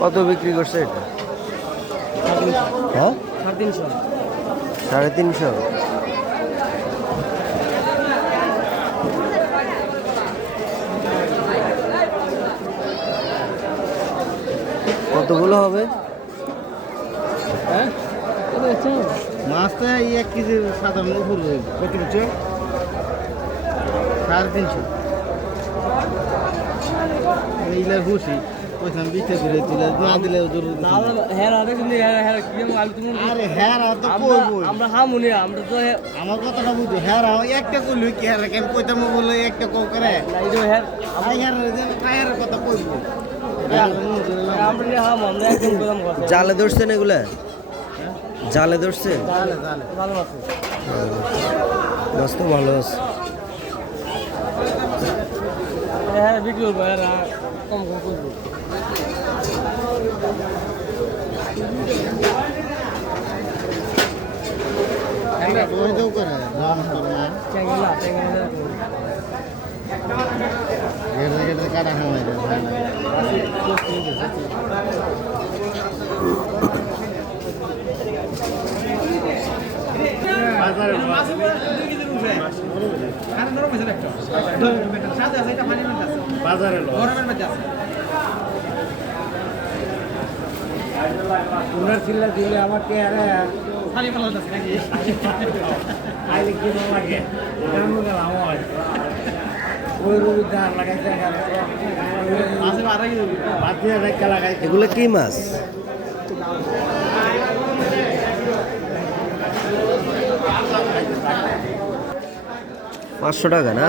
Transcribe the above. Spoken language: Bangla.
কত বিক্রি করছে এটা? হ্যাঁ, 350। কতগুলো হবে? হ্যাঁ মাছটা 1 কেজি সাধারণ উপর কত হচ্ছে? 350। এইগুলা খুশি পয়সা বিক্রি করে তুলে না দিলে আরে হ্যাঁ তো কইবই আমরা হামুনি আমরা তো আমার কথাটা বুঝো হ্যাঁ একটা কইল কি হ্যাঁ কেন কইতাম বলে একটা কো করে না এই যে হ্যাঁ হ্যাঁ কথা কইবো আমরা হাম আমরা একদম কইলাম কথা জালে ধরছেন এগুলা? জালে ধরছেন? জালে ভালো আছে মাছ তো ভালো আছে। হ্যাঁ বিক্রি করবো আর কম করবো। কাটা হয় বাজারে পুনর চিল্লা দিলে আমাকে আরে খালি পালা আছে নাকি আইলে কি লাগে জানো না আমার ওই রুই দাঁড় লাগাইছে মাছে আড়াই বাতিয়ে রেখে লাগাইছে। এগুলো কি মাছ? $500 না?